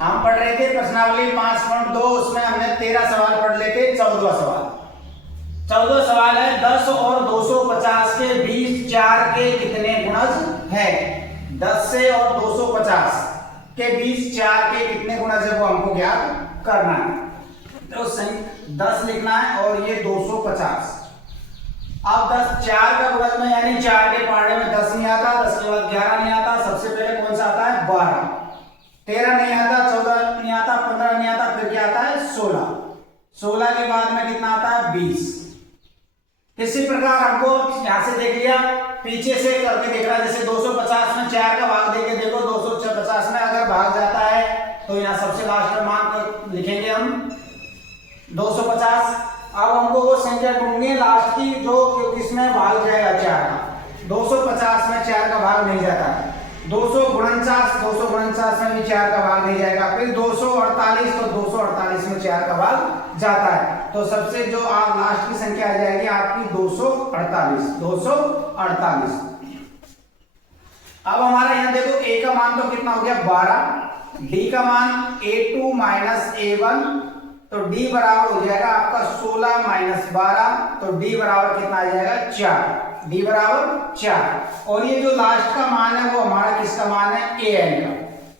हम पढ़ रहे थे प्रश्नावली 5.2, उसमें हमने 13 सवाल पढ़ लेते। 14वां सवाल है 10 और 250 के बीच 4 के कितने गुणज है। 10 से और 250 के बीच 4 के कितने गुणज है वो हमको ज्ञात करना है। तो 10 लिखना है और ये 250। अब 10 4 का गुणज में यानी 4 के पहाड़े में 10 नहीं आता, 10 के बाद 11 नहीं आता, सबसे पहले कौन सा आता है 12, 13 नहीं आता, 14 नहीं आता, 15 नहीं आता, फिर क्या आता है 16, 16 के बाद में कितना आता है 20। इसी प्रकार हमको यहां से देख लिया, पीछे से करके देख रहा है। जैसे 250 में 4 का भाग देके देखो, 250 में अगर भाग जाता है तो यहाँ सबसे लास्ट में मान लिखेंगे हम 250। अब हमको वो संख्या ढूंढनी है लास्ट की जो किसमें भाग जाएगा 4 का। 250 में 4 का भाग नहीं जाता है। 249 में भी 4 का भाग नहीं जाएगा। फिर 248, तो 248 में 4 का भाग जाता है। तो सबसे जो लास्ट की संख्या आ जाएगी आपकी 248। अब हमारा यहाँ देखो a का मान तो कितना हो गया 12, d का मान a2 माइनस a1, तो d बराबर हो जाएगा आपका 16 माइनस 12, तो d बराबर कितना आ जाएगा 4, d बराबर 4। और ये जो लास्ट का मान है वो हमारा किसका मान है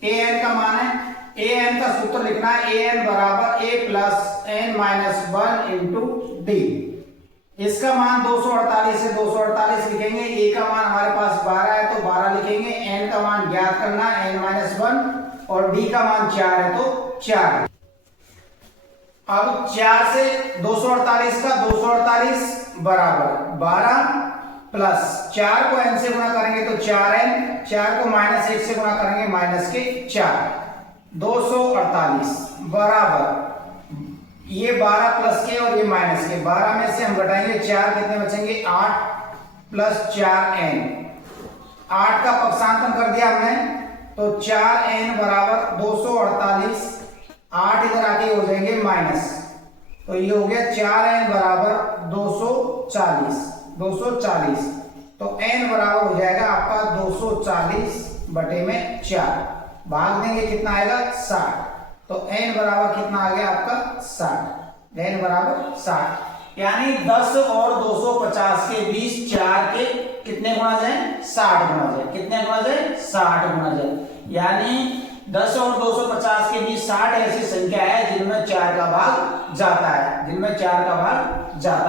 an का मान है। an का सूत्र लिखना है an बराबर a plus n minus 1 into D. इसका मान 248 से 248 लिखेंगे। a का मान हमारे पास 12 है तो 12 लिखेंगे। n का मान ज्ञात करना है n माइनस 1, और d का मान 4 है तो 4। अब 4 से 248 का 248 बराबर 12 प्लस 4 को n से गुणा करेंगे तो 4n, 4 को माइनस 1 से गुणा करेंगे माइनस के 4, 248 बराबर ये 12 प्लस के और ये माइनस के, 12 में से हम घटाएंगे 4, कितने बचेंगे 8 प्लस 4n, 8 का पक्षांतरण कर दिया हमने तो 4n बराबर 248, 8 इधर आके हो जाएंगे माइनस, तो ये हो गया 4n बराबर 240, तो n बराबर हो जाएगा आपका 240 बटे में 4, भाग देंगे कितना आएगा 60, तो n बराबर कितना आ गया आपका 60, n बराबर 60। यानी 10 और 250 के बीच 4 के कितने गुणज हैं 60 गुणज है। कितने गुणज है 60 गुणज है। यानी 10 और 250 के बीच 60 ऐसी संख्या है जिनमें 4 का भाग जाता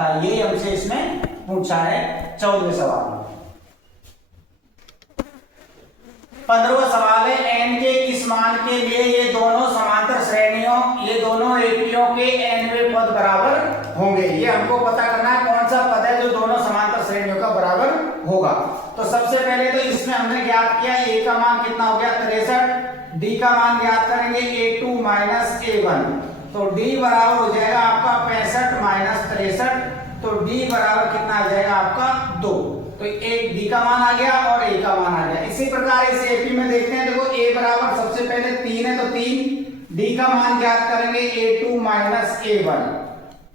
है, ये हमसे इसमें पूछा है 14वें सवाल में। 15वां सवाल है n के किस मान के लिए ये दोनों समांतर श्रेणियों, ये दोनों एपीओं के nवें पद बराबर होंगे। ये हमको पता करना है कौन सा पद है जो दोनों समांतर श्रेणियों का बराबर होगा। तो सबसे पहले तो इसमें हमने ज्ञात किया a का मान कितना हो गया 63, d का मान ज्ञात करेंगे a2 माइनस a1, तो d बराबर हो जाएगा आपका 65 माइनस 63, तो d बराबर कितना आ जाएगा आपका 2, तो एक d का मान आ गया और a का मान आ गया। इसी प्रकार इस एपी में देखते हैं, देखो a बराबर सबसे पहले 3 है तो 3, d का मान ज्ञात करेंगे a2 माइनस a1,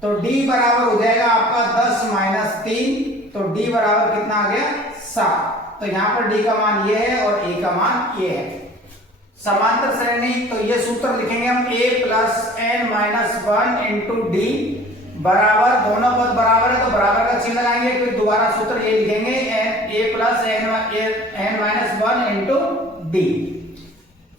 तो d बराबर हो जाएगा आपका 10 माइनस 3, तो d बराबर कितना आ गया 7, तो यहाँ पर d का मान ये है और a का मान ये है। समांतर श्रेणी, तो ये सूत्र लिखेंगे हम a plus n minus 1 into D बराबर, दोनों पद बराबर है तो बराबर का चिन्ह लगाएंगे, फिर दोबारा सूत्र ये लिखेंगे a plus n minus 1 into D.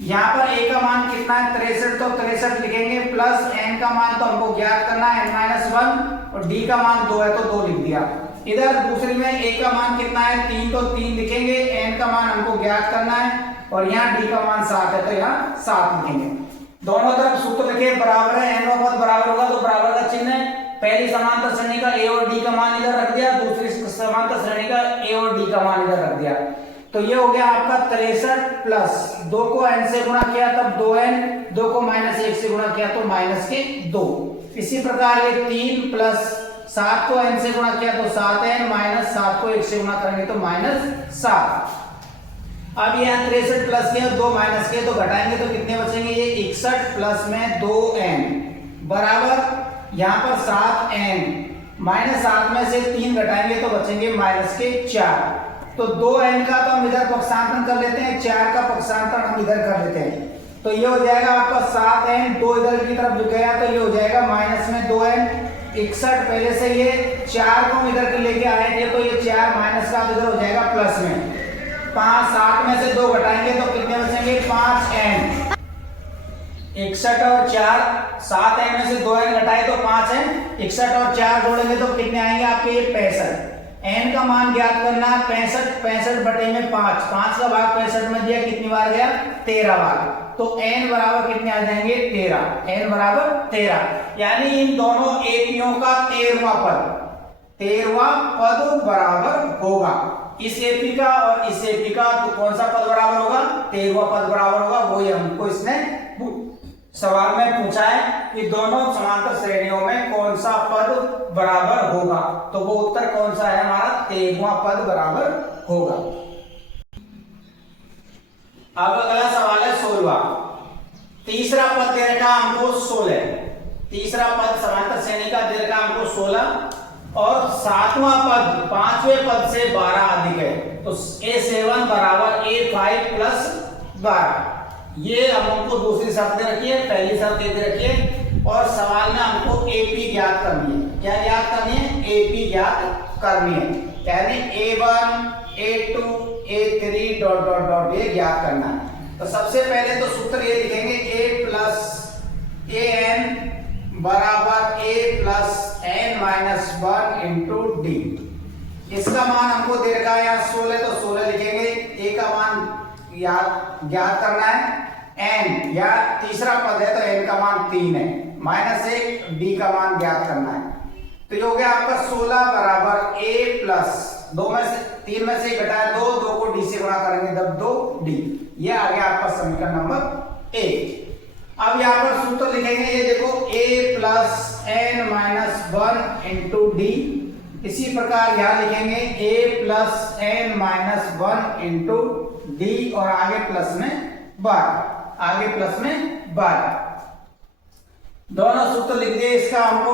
यहाँ पर a का मान कितना है 63, तो 63 लिखेंगे, प्लस n का मान तो हमको ज्ञात करना है n माइनस 1, और d का मान 2 है तो 2 लिख दिया। इधर दूसरी में a का मान कितना है 3, तो 3 लिखेंगे, n का मान हमको ज्ञात करना है, और यहाँ d का मान 7 है तो यहाँ 7 लिखेंगे। दोनों तरफ सूत्र लिखे बराबर है, n पद बराबर होगा तो बराबर का चिन्ह है। पहली समांतर श्रेणी का a और d का मान इधर रख दिया, दूसरी समांतर श्रेणी का a और d का मान इधर रख दिया, तो ये हो गया आपका 63 प्लस 2 को n से गुणा किया तब 2n, 2 को माइनस 1 से गुणा किया तो माइनस के 2। इसी प्रकार ये 3 प्लस 7 को n से गुणा किया तो 7n, माइनस 7 को 1 से गुणा करेंगे तो माइनस 7। अब यहाँ 63 प्लस के 2 माइनस के तो घटाएंगे तो कितने बचेंगे, ये 61 प्लस में 2n बराबर यहाँ पर 7n, माइनस 7 में से 3 घटाएंगे तो बचेंगे माइनस के 4, तो 2n का तो हम इधर पक्षांतरण कर लेते हैं, 4 का पक्षांतरण हम इधर कर लेते हैं, तो तो ये हो जाएगा आपका 7n, 2 इधर की तरफ गया तो ये हो जाएगा माइनस में 2n, 61 पहले से ये 4 को इधर के लेके आए थे तो ये 4 माइनस का इधर हो जाएगा प्लस में 5, 7 में से 2 घटाएंगे तो कितने बचेंगे 5n, 61 और 4, 7n में से 2n घटाए तो 5n, 61 और 4 जोड़ेंगे तो कितने आएंगे आपके ये 65। n का मान ज्ञात करना है 65 बटे में 5, 5 का भाग 65 में दिया कितनी बार गया 13 बार, तो n बराबर कितने आ जाएंगे 13, n बराबर 13, यानी इन दोनों एपीओं का 13वां पद बराबर होगा। इस एपी का और इस एपी का तो कौन सा पद बराबर होगा 13वां पद बराबर होगा, वही हमको इसने सवाल में पूछा है कि दोनों समांतर श्रेणियों में कौन सा पद बराबर होगा, तो वो उत्तर कौन सा है हमारा 13वां पद बराबर होगा। अब अगला सवाल है 16वां। तीसरा पद दे रखा हमको 16, तीसरा पद समांतर श्रेणी का दे रखा हमको 16 और 7वां पद 5वें पद से 12 अधिक है, तो a7 बराबर a5 प्लस 12। ये हमको दूसरी शर्त दे रखी है, पहली शर्त दे रखी है और सवाल में हमको एपी ज्ञात करनी है। क्या ज्ञात करनी है एपी ज्ञात करनी है, यानी a1 a2 a3 dot dot dot ये ज्ञात करना है। तो सबसे पहले तो सूत्र ये लिखेंगे a प्लस an बराबर a plus n minus 1 into D. इसका मान हमको दे रखा है यहाँ 16, तो 16 लिखेंगे, a का मान ज्ञात करना है, n या तीसरा पद है तो n का मान 3 है, माइनस 1 d का मान ज्ञात करना है। तो ये हो गया आपका 16 बराबर a प्लस 2 में से 3 में से घटाया 2, 2 को d से गुणा करेंगे तब 2d। ये आ गया आपका समीकरण नंबर 1। अब यहाँ पर सूत्र लिखेंगे, ये देखो a plus n minus 1 into D. इसी प्रकार यहाँ लिखेंगे a plus n minus 1 into D और आगे प्लस में 12, आगे प्लस में 12। दोनों सूत्र लिख दिए इसका हमको।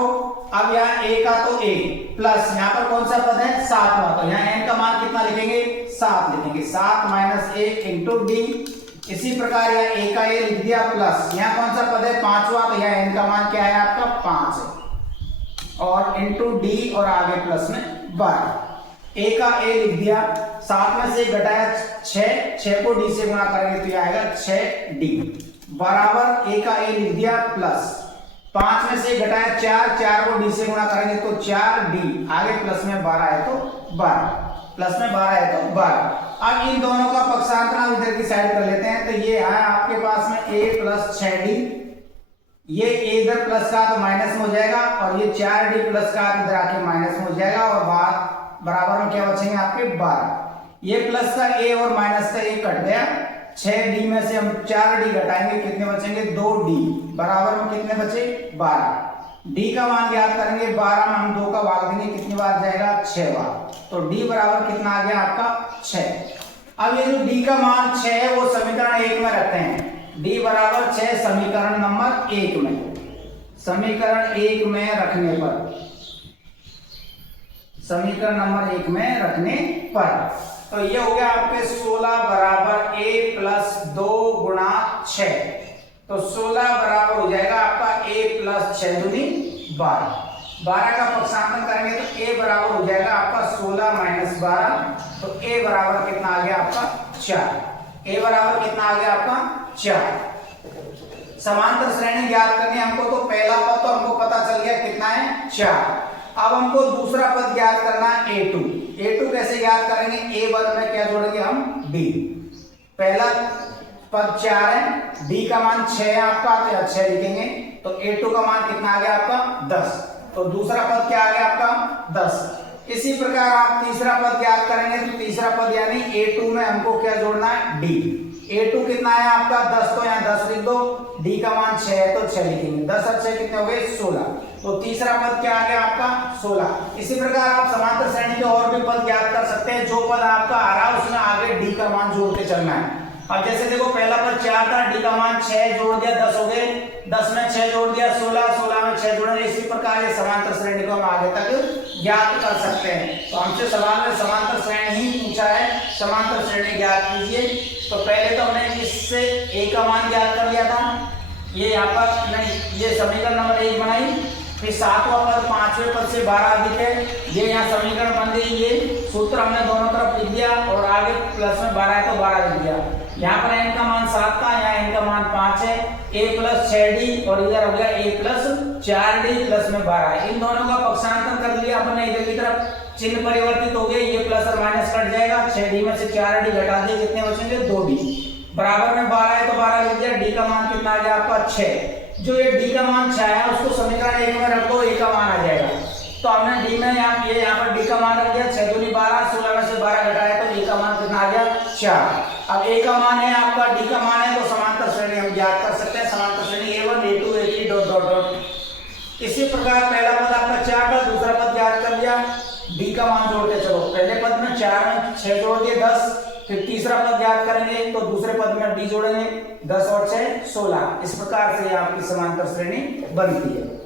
अब यहाँ a का तो a प्लस यहाँ पर कौन सा पद है 7वां, तो यहाँ n का मान कितना लिखेंगे 7 लिखेंगे, 7 माइनस 1 इंटू डी। इसी प्रकार यहाँ a का a लिख दिया प्लस यहाँ कौन सा पद है 5वां, तो यहाँ n का मान क्या है आपका 5 है और इंटू डी और आगे प्लस में 12। a का a लिख दिया, 7 में से घटाया 6, 6 को d से गुणा करेंगे तो ये आएगा 6d बराबर a का a लिख दिया प्लस 5 में से घटाया 4, 4 को d से गुणा करेंगे तो 4d, आगे प्लस में 12 है तो 12, प्लस में 12 है तो 12। अब इन दोनों का पक्षांतर हम इधर की साइड कर लेते हैं, तो ये है आपके पास में a प्लस 6d, ये a इधर प्लस का तो माइनस में हो जाएगा और ये 4d प्लस का इधर आके माइनस में हो जाएगा और बराबर में क्या बचेंगे आपके 12। ये प्लस का a और माइनस का a कट गया, 6d में से हम 4d घटाएंगे कितने बचेंगे 2d, बराबर में कितने बचे 12। d का मान ज्ञात करेंगे, 12 में हम 2 का भाग देंगे कितनी बार जाएगा 6 बार, तो d बराबर कितना आ गया आपका 6। अब ये जो d का मान 6 है वो समीकरण 1 में रखते हैं, d बराबर 6 समीकरण नंबर 1 में, समीकरण 1 में रखने पर, समीकरण नंबर 1 में रखने पर, तो ये हो गया आपके 16 बराबर a प्लस 2 गुणा 6, तो 16 बराबर हो जाएगा आपका a प्लस 6 दूनी 12। 12 का पक्षांतर करेंगे तो a बराबर हो जाएगा आपका 16 माइनस 12, तो a बराबर कितना आ गया आपका 4, a बराबर कितना आ गया आपका 4। समांतर श्रेणी ज्ञात करनी हमको, तो पहला पद तो हमको पता चल गया कितना है 4। अब हमको दूसरा पद ज्ञात करना है a2। a2 कैसे ज्ञात करेंगे, a1 में क्या जोड़ेंगे हम d, पहला पद 4 है, d का मान 6 है आपका, तो 6 लिखेंगे, तो a2 का मान कितना आ गया आपका 10, तो दूसरा पद क्या आ गया आपका 10। इसी प्रकार आप तीसरा पद ज्ञात करेंगे, तो तीसरा पद यानी a2 में हमको क्या जोड़ना है d, a2 कितना है आपका 10, तो यहाँ 10 लिख दो, d का मान 6 है तो 6 लिखेंगे, 10 और 6 कितने हो गए 16, तो तीसरा पद क्या आ गया आपका 16। इसी प्रकार आप समांतर श्रेणी के और भी पद ज्ञात कर सकते हैं, जो पद आपका आ रहा है उसमें आगे d का मान जोड़ते चलना है। अब जैसे देखो पहला पद 4 था, d का मान 6 जोड़ दिया 10 हो गए, 10 में 6 जोड़ दिया 16, 16 में 6 जोड़े, इसी प्रकार ये समांतर श्रेणी को हम आगे तक ज्ञात कर सकते हैं। तो हमसे सवाल में समांतर श्रेणी ही पूछा है, समांतर श्रेणी ज्ञात कीजिए। तो पहले तो हमने इससे ए का मान ज्ञात कर लिया था, ये यहाँ पर नहीं, ये समीकरण नंबर 1 बनाई। फिर सातवां पद पांचवें पद से 12 अधिक है, ये यहाँ समीकरण बन गई। ये सूत्र हमने दोनों तरफ लिख दिया और आगे प्लस में 12 है तो 12 लिख दिया। यहाँ पर n का मान 7 था, यहाँ n का मान 5 है, a प्लस 6d और इधर हो गया a प्लस 4d प्लस में 12। इन दोनों का पक्षांतर कर लिया अपने, इधर की तरफ चिन्ह परिवर्तित हो गए, ये प्लस और माइनस कट जाएगा, 6d में से 4d घटा दिए, कितने बचेंगे 2d, बराबर में 12 है तो 12 लिख दिया। d का मान कितना आ गया आपका 6। जो ये d का मान 6 है उसको समीकरण 1 में रख दो, a का मान आ जाएगा। तो हमने d में यहाँ पर d का मान रख दिया, 6 दूनी 12, 16 में से 12 घटाया तो a का मान कितना आ गया 4। अब a का मान है आपका, d का मान है, तो समांतर श्रेणी हम ज्ञात कर सकते हैं। समांतर श्रेणी a1 a2 a3 dot dot dot. इसी प्रकार पहला पद आपका 4 था, दूसरा पद ज्ञात कर लिया, d का मान जोड़ते चलो। पहले पद में 4 में 6 जोड़ दिए 10, फिर तीसरा पद ज्ञात करेंगे तो दूसरे पद में d जोड़ेंगे, 10 और 6 16। इस प्रकार से आपकी समांतर श्रेणी बनती है।